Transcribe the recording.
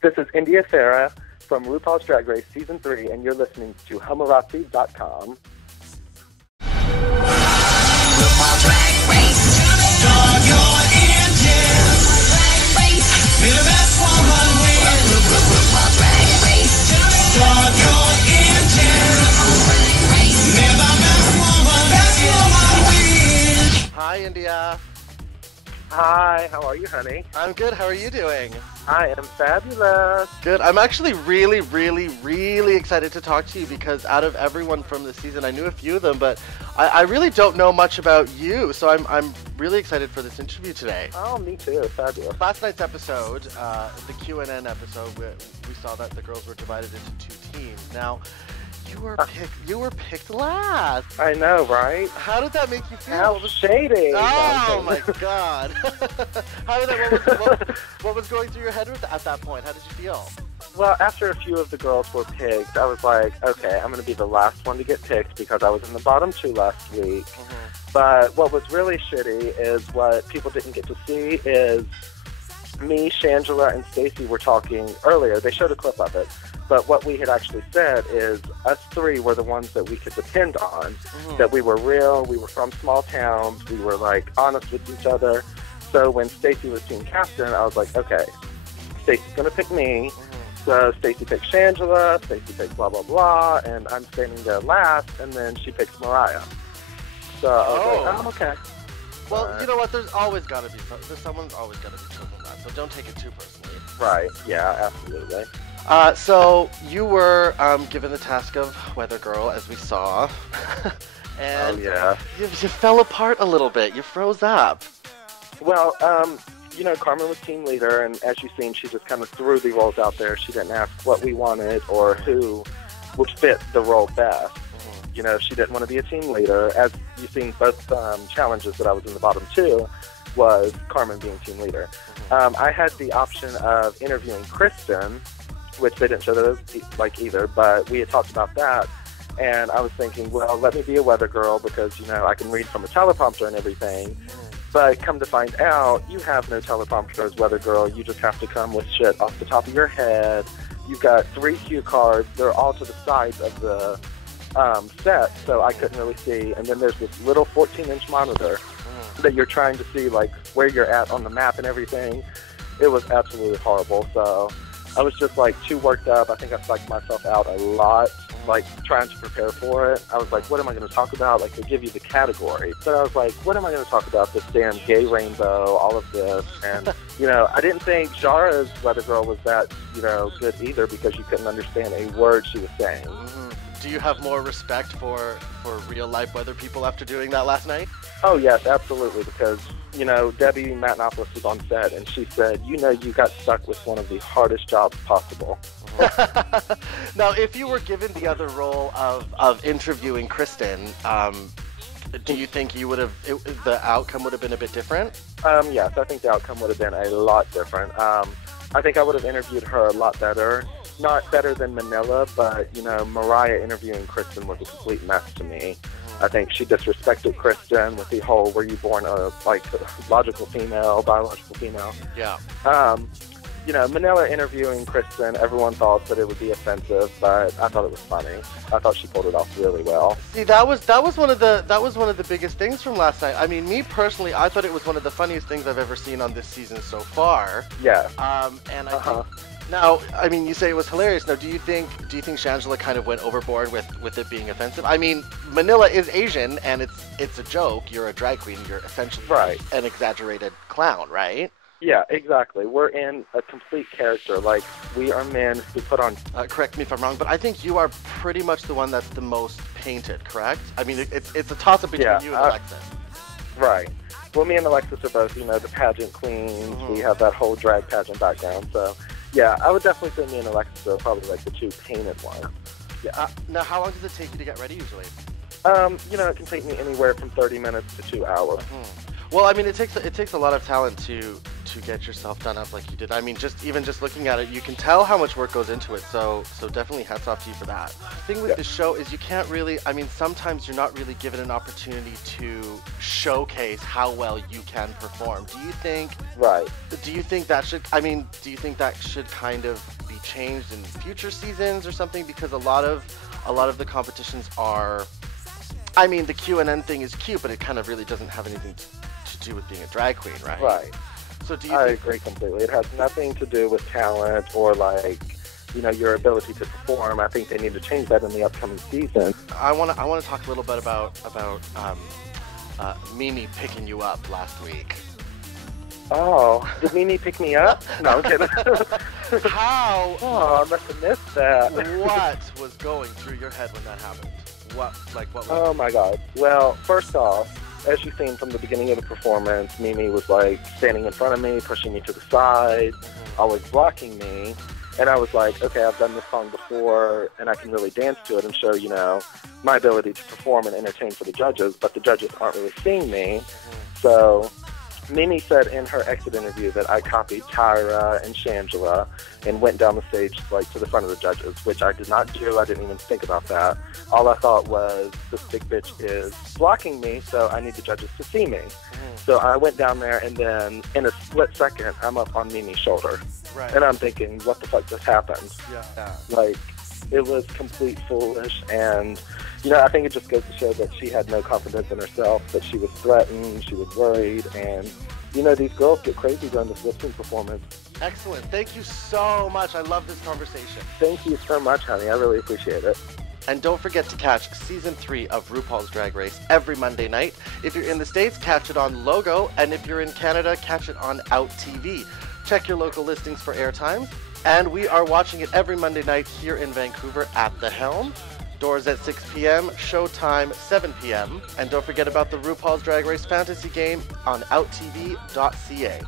This is India Ferrah from RuPaul's Drag Race Season 3, and you're listening to Homorazzi.com. RuPaul's Drag Race. Start your engines. Drag race. Be the best woman win. RuPaul's Drag Race. Start your engines. Drag race. Be the best woman win. Hi, India. Hi, how are you, honey? I'm good. How are you doing? I am fabulous. Good. I'm actually really excited to talk to you because out of everyone from this season, I knew a few of them, but I really don't know much about you, so I'm really excited for this interview today. Oh, me too. Fabulous. Last night's episode, the Q&N episode, we saw that the girls were divided into two teams. Now, you were picked last. I know, right? How did that make you feel? How shady. Oh my God! How did that? What was going through your head at that point? How did you feel? Well, after a few of the girls were picked, I was like, okay, I'm going to be the last one to get picked because I was in the bottom two last week. Mm-hmm. But what was really shitty is what people didn't get to see is me, Shangela, and Stacey were talking earlier. They showed a clip of it. But what we had actually said is us three were the ones that we could depend on, that we were real, we were from small towns, we were, like, honest with each other. So when Stacey was team captain, I was like, okay, Stacey's going to pick me. So Stacey picked Shangela, Stacey picked blah, blah, blah, and I'm standing there last, and then she picks Mariah. So I was like, oh, okay. Well, you know what? There's always got to be someone's always got to be chosen that, so don't take it too personally. Right. Yeah, absolutely. So you were given the task of Weather Girl, as we saw, and you fell apart a little bit. You froze up. Well, you know, Carmen was team leader, and as you've seen, she just kind of threw the roles out there. She didn't ask what we wanted or who would fit the role best. You know, she didn't want to be a team leader. As you've seen, both challenges that I was in the bottom two was Carmen being team leader. I had the option of interviewing Kristen, which they didn't show that like either, but we had talked about that, and I was thinking, well, let me be a weather girl because, you know, I can read from a teleprompter and everything, but come to find out, you have no teleprompter as weather girl. You just have to come with shit off the top of your head. You've got 3 cue cards. They're all to the sides of the set, so I couldn't really see, and then there's this little 14-inch monitor that you're trying to see, like, where you're at on the map and everything. It was absolutely horrible, so I was just, like, too worked up. I think I psyched myself out a lot, like, trying to prepare for it. I was like, what am I going to talk about? Like, they give you the category. But I was like, what am I going to talk about? This damn gay rainbow, all of this. And, you know, I didn't think Jara's Weather Girl was that, you know, good either because you couldn't understand a word she was saying. Do you have more respect for real-life weather people after doing that last night? Oh, yes, absolutely, because, you know, Debbie Matenopoulos was on set, and she said, you know, you got stuck with one of the hardest jobs possible. Now, if you were given the other role of interviewing Kristen, do you think you would have the outcome would have been a bit different? Yes, I think the outcome would have been a lot different. I think I would have interviewed her a lot better. Not better than Manila, but, you know, Mariah interviewing Kristen was a complete mess to me. I think she disrespected Kristen with the whole, were you born a, like, logical female, biological female? Yeah. You know, Manila interviewing Kristen, everyone thought that it would be offensive, but I thought it was funny. I thought she pulled it off really well. See, that was one of the biggest things from last night. I mean, me personally, I thought it was one of the funniest things I've ever seen on this season so far. Yeah. And I think now, I mean, you say it was hilarious. Now, do you think Shangela kind of went overboard with it being offensive? I mean, Manila is Asian, and it's a joke. You're a drag queen. You're essentially an exaggerated clown, right? Yeah, exactly. We're in a complete character. Like, we are men who put on... correct me if I'm wrong, but I think you are pretty much the one that's the most painted, correct? I mean, it's a toss-up between you and Alexis. Right. Well, me and Alexis are both, you know, the pageant queens. We have that whole drag pageant background, so... Yeah, I would definitely say me and Alexis are probably, like, the two painted ones. Yeah. Now, how long does it take you to get ready, usually? You know, it can take me anywhere from 30 minutes to 2 hours. Well, I mean, it takes a lot of talent to to get yourself done up like you did. I mean, even just looking at it, you can tell how much work goes into it. So definitely hats off to you for that. The thing with the show is you can't really, I mean, sometimes you're not really given an opportunity to showcase how well you can perform. Do you think that should, I mean, do you think that should kind of be changed in future seasons or something? Because a lot of the competitions are, I mean, the QNN thing is cute, but it kind of really doesn't have anything to do with being a drag queen, right? Right. So do you I think... agree completely. It has nothing to do with talent or, like, you know, your ability to perform. I think they need to change that in the upcoming season. I want to talk a little bit about Mimi picking you up last week. Oh, did Mimi pick me up? No, I'm kidding. How? Oh, I must have missed that. What was going through your head when that happened? What was Oh my God. Well, first off, as you've seen from the beginning of the performance, Mimi was like standing in front of me, pushing me to the side, always blocking me. And I was like, okay, I've done this song before, and I can really dance to it and show, you know, my ability to perform and entertain for the judges, but the judges aren't really seeing me. So Mimi said in her exit interview that I copied Tyra and Shangela and went down the stage, like, to the front of the judges, which I did not do. I didn't even think about that. All I thought was, this big bitch is blocking me, so I need the judges to see me. So I went down there, and then in a split second, I'm up on Mimi's shoulder. Right. And I'm thinking, what the fuck just happened? Yeah. Like, it was complete foolish, and, you know, I think it just goes to show that she had no confidence in herself, that she was threatened, she was worried, and, you know, these girls get crazy during this lip sync performance. Excellent. Thank you so much. I love this conversation. Thank you so much, honey. I really appreciate it. And don't forget to catch Season 3 of RuPaul's Drag Race every Monday night. If you're in the States, catch it on Logo, and if you're in Canada, catch it on Out TV. Check your local listings for airtime. And we are watching it every Monday night here in Vancouver at The Helm. Doors at 6 p.m., showtime 7 p.m. And don't forget about the RuPaul's Drag Race fantasy game on outtv.ca.